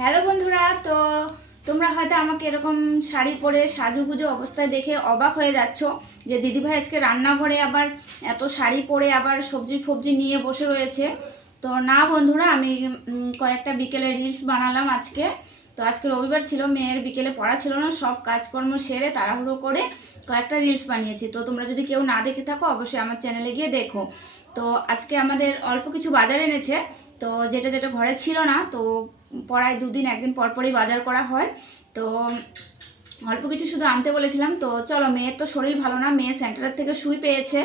Hello বন্ধুরা, তো তোমরা হয়তো আমাকে এরকম শাড়ি পরে সাজুগুজু অবস্থায় দেখে অবাক হয়ে যাচ্ছ যে দিদিভাই আজকে রান্নাঘরে আবার এত শাড়ি পরে আবার সবজি ফবজি নিয়ে বসে রয়েছে। তো না বন্ধুরা, আমি কয়েকটা বিকেলে রিলস বানালাম আজকে। তো আজকে রবিবার ছিল, মেয়ের বিকেলে পড়া ছিল না, সব কাজকর্ম সেরে তাড়াহুড়ো করে কয়েকটা রিলস বানিয়েছি। তো তোমরা যদি কেউ না দেখে থাকো, অবশ্যই আমার চ্যানেলে গিয়ে দেখো। তো আজকে আমাদের অল্প কিছু বাজার এনেছে, তো যেটা যেটা ঘরে ছিল না, তো পড়ায় দুদিন, একদিন পর পরই বাজার করা হয়। তো অল্প কিছু শুধু আনতে বলেছিলাম, তো চলো মেয়ের তো শরীর ভালো না, মেয়ে সেন্টারের থেকে সুই পেয়েছে।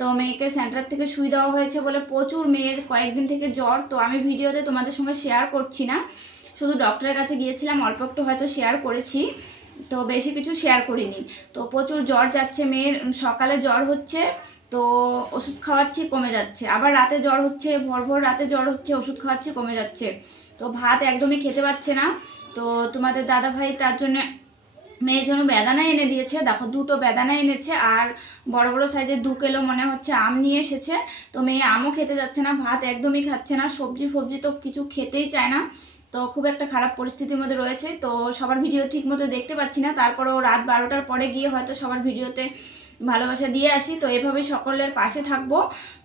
তো মেয়েকে সেন্টার থেকে সুই দেওয়া হয়েছে বলে প্রচুর মেয়ের কয়েকদিন থেকে জ্বর, তো আমি ভিডিওতে তোমাদের সঙ্গে শেয়ার করছি না। শুধু ডক্টরের কাছে গিয়েছিলাম, অল্প একটু হয়তো শেয়ার করেছি, তো বেশি কিছু শেয়ার করিনি। তো প্রচুর জ্বর যাচ্ছে মেয়ের সকালে জ্বর হচ্ছে তো ওষুধ খাওয়াচ্ছি, কমে যাচ্ছে। আবার রাতে জ্বর হচ্ছে, ভর ভর রাতে জ্বর হচ্ছে, ওষুধ খাওয়াচ্ছি, কমে যাচ্ছে। তো ভাত একদমই খেতে পাচ্ছে না। তো তোমাদের দাদা ভাই তার জন্য মেয়ের জন্য বেদানা এনে দিয়েছে। দেখো, দুটো বেদানা এনেছে আর বড় বড় সাইজের দু কিলো মনে হচ্ছে আম নিয়ে এসেছে। তো মেয়ে আমও খেতে যাচ্ছে না, ভাত একদমই খাচ্ছে না, সবজি ফবজি তো কিছু খেতেই চায় না। তো খুব একটা খারাপ পরিস্থিতির মধ্যে রয়েছে। তো সবার ভিডিও ঠিক মতো দেখতে পাচ্ছি না। তারপরেও রাত বারোটার পরে গিয়ে হয়তো সবার ভিডিওতে ভালোবাসা দিয়ে আসি, তো এভাবেই সকলের পাশে থাকব।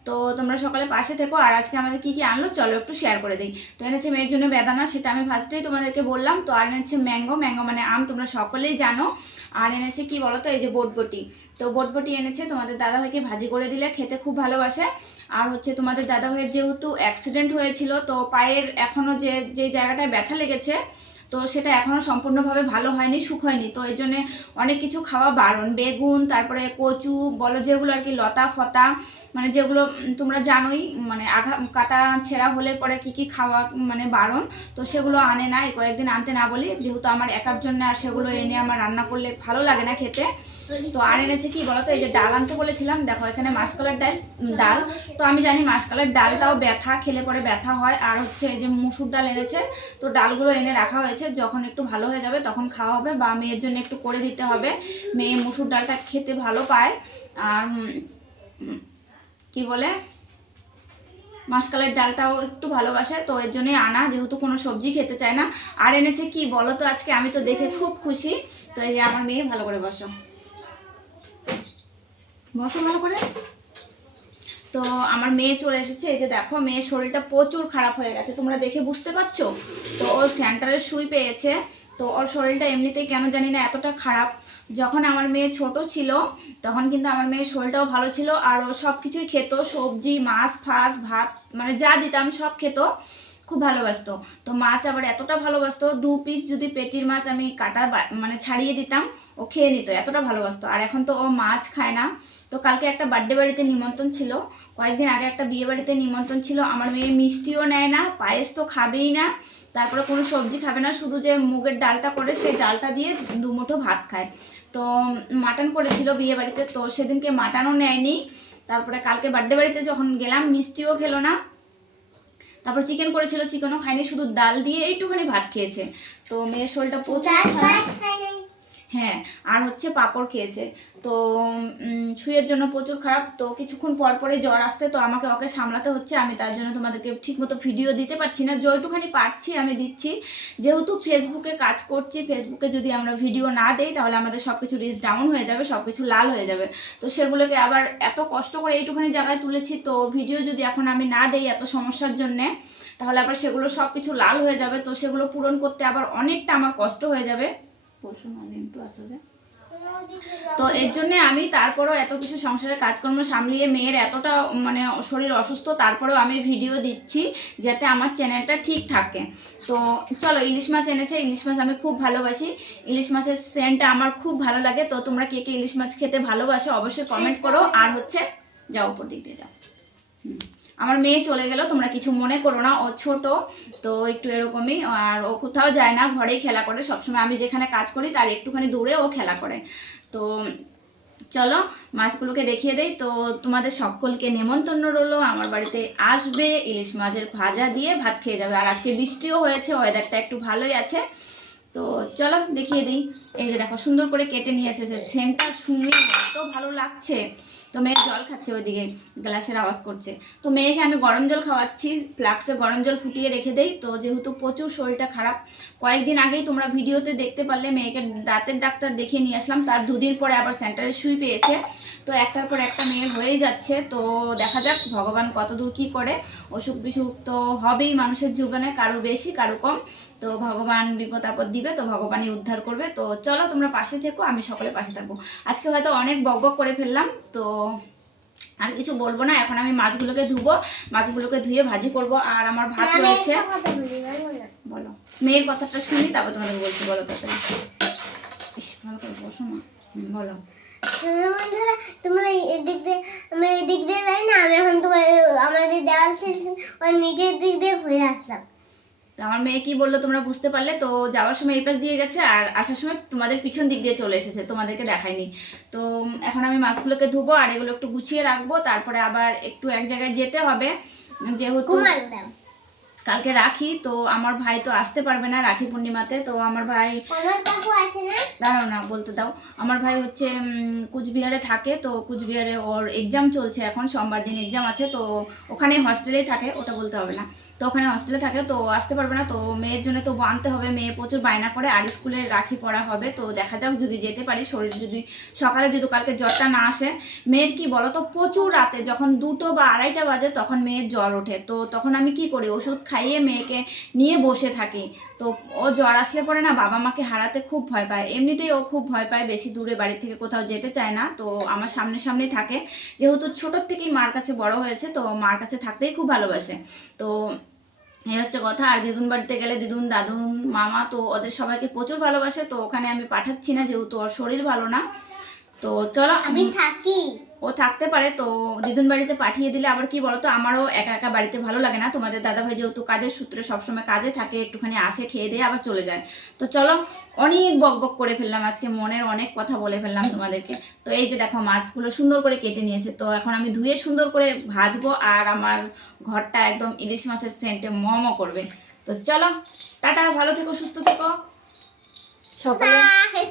তো তোমরা সকলে পাশে থেকো, আর আজকে আমাদের কি কি আনলো চলো একটু শেয়ার করে দিই। তো এনেছে মেয়ের জন্য বেদানা, সেটা আমি ফার্স্টেই তোমাদেরকে বললাম। তো আর এনেছে ম্যাঙ্গো ম্যাঙ্গো মানে আম, তোমরা সকলেই জানো। আর এনেছে কি বলো তো এই যে বটবটি। তো বটবটি এনেছে, তোমাদের দাদাভাইকে ভাজি করে দিলে, খেতে খুব ভালোবাসে। আর হচ্ছে তোমাদের দাদাভাইয়ের যেহেতু অ্যাক্সিডেন্ট হয়েছিল, তো পায়ের এখনও যে যে জায়গাটায় ব্যথা লেগেছে তো সেটা এখনও সম্পূর্ণভাবে ভালো হয়নি, সুখ হয়নি। তো এই জন্যে অনেক কিছু খাওয়া বারণ, বেগুন, তারপরে কচু, বলো যেগুলো আর কি, লতা, ফতা মানে যেগুলো তোমরা জানোই মানে আঘা, কাটা ছেঁড়া হলে পরে কি কি খাওয়া মানে বারণ, তো সেগুলো আনে না, এই কয়েকদিন আনতে না বলি। যেহেতু আমার একার জন্য আর সেগুলো এনে আমার রান্না করলে ভালো লাগে না খেতে তো আর এনেছে কি বলতো? এই যে ডাল আনতে বলেছিলাম, দেখো এখানে মাসকলার ডাল ডাল। তো আমি জানি মাসকলার ডালটাও ব্যথা, খেলে পরে ব্যথা হয়। আর হচ্ছে এই যে মুসুর ডাল এনেছে, তো ডালগুলো এনে রাখা হয়েছে। যখন একটু ভালো হয়ে যাবে তখন খাওয়া হবে বা মেয়ের জন্য একটু করে দিতে হবে। মেয়ে মুসুর ডালটা খেতে ভালো পায়। আর কি বলে? মাসকালের ডালটাও একটু ভালোবাসে, তো এর জন্যই আনা, যেহেতু কোনো সবজি খেতে চায় না। আর এনেছে কি বলো তো আজকে? আমি তো দেখে খুব খুশি। তো এই যে আমার মেয়ে ভালো করে বসো। বসো ভালো করে। তো আমার মেয়ে চলে এসেছে, এই যে দেখো মেয়ের শরীরটা প্রচুর খারাপ হয়ে গেছে, তোমরা দেখে বুঝতে পারছ? তো ও সেন্টারের সুই পেয়েছে, তো ওর শরীরটা এমনিতেই কেন জানি না এতটা খারাপ। যখন আমার মেয়ে ছোট ছিল, তখন কিন্তু আমার মেয়ের শরীরটাও ভালো ছিল, আর ও সব কিছুই খেত, সবজি, মাছ ফাছ ভাত মানে যা দিতাম সব খেত, খুব ভালোবাসতো। তো মাছ আবার এতটা ভালোবাসতো, দু পিস যদি পেটির মাছ আমি কাটা মানে ছাড়িয়ে দিতাম, ও খেয়ে নিত, এতটা ভালোবাসতো। আর এখন তো ও মাছ খায় না তো কালকে একটা বার্থডে বাড়িতে নিমন্ত্রণ ছিল। কয়েকদিন আগে একটা বিয়ে বাড়িতে নিমন্ত্রণ ছিল। আমার মেয়ে মিষ্টিও নেয় না পায়েস তো খাবেই না। তারপরে কোনো সবজি খাবে না শুধু যে মুগের ডালটা করে সেই ডালটা দিয়ে দুমুঠো ভাত খায়। তো মাটন করেছিল বিয়ে বাড়িতে তো সেদিনকে মাটনও নেয়নি। তারপরে কালকে বার্থডে বাড়িতে যখন গেলাম মিষ্টিও খেলো না। তারপর চিকেন করেছিল চিকেনও খায়নি শুধু ডাল দিয়ে এইটুখানি ভাত খেয়েছে। তো মেয়ের শরীরটা প্রচুর খারাপ। হ্যাঁ আর হচ্ছে পাঁপড় খেয়েছে। তো ছুঁয়ের জন্য প্রচুর খারাপ। তো কিছুক্ষণ পর পরে জ্বর আসছে, তো আমাকে ওকে সামলাতে হচ্ছে। আমি তার জন্য তোমাদেরকে ঠিকমতো ভিডিও দিতে পারছি না। যেটুখানি পারছি আমি দিচ্ছি। যেহেতু ফেসবুকে কাজ করছি, ফেসবুকে যদি আমরা ভিডিও না দেই, তাহলে আমাদের সব কিছু রিচ ডাউন হয়ে যাবে সব কিছু লাল হয়ে যাবে। তো সেগুলোকে আবার এত কষ্ট করে এইটুখানি জায়গায় তুলেছি, তো ভিডিও যদি এখন আমি না দেই এত সমস্যার জন্যে, তাহলে আবার সেগুলো সব কিছু লাল হয়ে যাবে। তো সেগুলো পূরণ করতে আবার অনেকটা আমার কষ্ট হয়ে যাবে। তো এর জন্য আমি তারপরেও এত কিছু সংসারের কাজকর্ম সামলিয়ে মেয়ের এতটা মানে শরীর অসুস্থ, তারপরেও আমি ভিডিও দিচ্ছি যাতে আমার চ্যানেলটা ঠিক থাকে। তো চলো, ইলিশ মাছ এনেছে, ইলিশ মাছ আমি খুব ভালোবাসি। ইলিশ মাছের সেন্টটা আমার খুব ভালো লাগে। তো তোমরা কে কে ইলিশ মাছ খেতে ভালোবাসো অবশ্যই কমেন্ট করো। আর হচ্ছে, যাও উপর দিক দিয়ে যাও। হুম। আমার মেয়ে চলে গেল, তোমরা কিছু মনে করো না, ও ছোট, তো একটু এরকমই, আর ও কোথাও যায় না, ঘরেই খেলা করে, সবসময় আমি যেখানে কাজ করি তার একটুখানি দূরে ও খেলা করে। তো চলো, মাছগুলোকে দেখিয়ে দেই, তো তোমাদের সকলকে নেমন্তন্ন রইল, আমার বাড়িতে আসবে, ইলিশ মাছের ভাজা দিয়ে ভাত খেয়ে যাবে, আর আজকে বৃষ্টিও হয়েছে ওয়েদারটা একটু ভালোই আছে। তো চলো, দেখিয়ে দিই, এই যে দেখো, সুন্দর করে কেটে নিয়ে এসেছে সেন্টটা শুনে এত ভালো লাগছে। তো মেয়ে জল খাচ্ছে ওইদিকে, গ্লাসের আওয়াজ করছে। তো মেয়েকে আমি গরম জল খাওয়াচ্ছি, ফ্লাক্সে গরম জল ফুটিয়ে রেখে দেই। তো যেহেতু প্রচুর শরীরটা খারাপ, কয়েকদিন আগেই তোমরা ভিডিওতে দেখতে পারলে মেয়েকে দাঁতের ডাক্তার দেখিয়ে নিয়ে আসলাম। তার দুদিন পরে আবার সেন্টারে শুই পেয়েছে। তো একটার পর একটা মেয়ের হয়েই যাচ্ছে। তো দেখা যাক, ভগবান কতদূর কী করে। অসুখ বিসুখ তো হবেই মানুষের জীবনে, কারও বেশি, কারও কম। তো ভগবান বিপদ আপদ দিবে, তো ভগবানই উদ্ধার করবে। তো চলো তোমরা পাশে থেকো, আমি সকলে পাশে থাকব। আজকে হয়তো অনেক বক করে ফেললাম। তো আর কিছু বলব না এখন আমি মাছগুলোকে ধুবো মাছগুলোকে ধুয়ে ভাজি করব আর আমার ভাত রয়েছে। বলি, মেয়ের কথাটা শুনি তারপর তোমাদের বলছি বলো তাড়াতাড়ি ভালো করে বসো না বলো। শোনো বন্ধুরা, তোমরা এদিক দিয়ে আমি এদিক দিয়ে যাই না আমি এখন তোমার আমাদের দেওয়াল ওর নিচের দিক দিয়ে ঘুরে আসলাম। তো আমার মেয়ে কি বলল তোমরা বুঝতে পারলে? তো যাওয়ার সময় এই পাশ দিয়ে গেছে আর আসার সময় তোমাদের পিছন দিক দিয়ে চলে এসেছে, তোমাদেরকে দেখায়নি। তো এখন আমি মাছগুলোকে ধুবো আর এগুলো একটু গুছিয়ে রাখব, তারপরে আবার একটু এক জায়গায় যেতে হবে। যেহেতু কালকে রাখি তো আমার ভাই তো আসতে পারবে না রাখি পূর্ণিমাতে তো আমার ভাই দাঁড়াও না বলতে দাও। আমার ভাই হচ্ছে কুচবিহারে থাকে তো কুচবিহারে ওর এক্সাম চলছে এখন সোমবার দিন এক্সাম আছে তো ওখানে হস্টেলেই থাকে ওটা বলতে হবে না। তো ওখানে হস্টেলে থাকে তো আসতে পারবে না তো মেয়ের জন্য তো আনতে হবে মেয়ে প্রচুর বায়না করে আর স্কুলে রাখি পড়া হবে তো দেখা যাক যদি যেতে পারি শরীর যদি সকালে যদি কালকে জ্বরটা না আসে মেয়ের কি বলো তো প্রচুর রাতে যখন দুটো বা আড়াইটা বাজে তখন মেয়ের জ্বর ওঠে তো তখন আমি কি করি ওষুধ খাইয়ে মেয়েকে নিয়ে বসে থাকি। তো ও জ্বর আসলে পরে না বাবা মাকে হারাতে খুব ভয় পায়। এমনিতেই ও খুব ভয় পায় বেশি দূরে বাড়ি থেকে কোথাও যেতে চায় না। তো আমার সামনে সামনেই থাকে। যেহেতু ছোটোর থেকেই মার কাছে বড় হয়েছে, তো মার কাছে থাকতেই খুব ভালোবাসে। তো এই হচ্ছে কথা। আর দিদুন বাড়িতে গেলে দিদুন, দাদুন, মামা তো ওদের সবাইকে প্রচুর ভালোবাসে। তো ওখানে আমি পাঠাচ্ছি না যেহেতু ওর শরীর ভালো না। তো চলো আমি থাকি। ও থাকতে পারে, তো দিদুন বাড়িতে পাঠিয়ে দিলে আবার কি বলতো? আমারও একা একা বাড়িতে ভালো লাগে না। তোমাদের দাদাভাই যেহেতু কাজের সূত্রে সবসময় কাজে থাকে, একটুখানি আসে, খেয়ে দিয়ে আবার চলে যায়। তো চলো, অনেক বক বক করে ফেললাম। আজকে মনের অনেক কথা বলে ফেললাম তোমাদেরকে। তো এই যে দেখো, মাছগুলো সুন্দর করে কেটে নিয়েছে। তো এখন আমি ধুয়ে সুন্দর করে ভাজবো আর আমার ঘরটা একদম ইলিশ মাছের সেন্টে মম করবে। তো চলো, টাটা, ভালো থেকো, সুস্থ থেকো। সকলে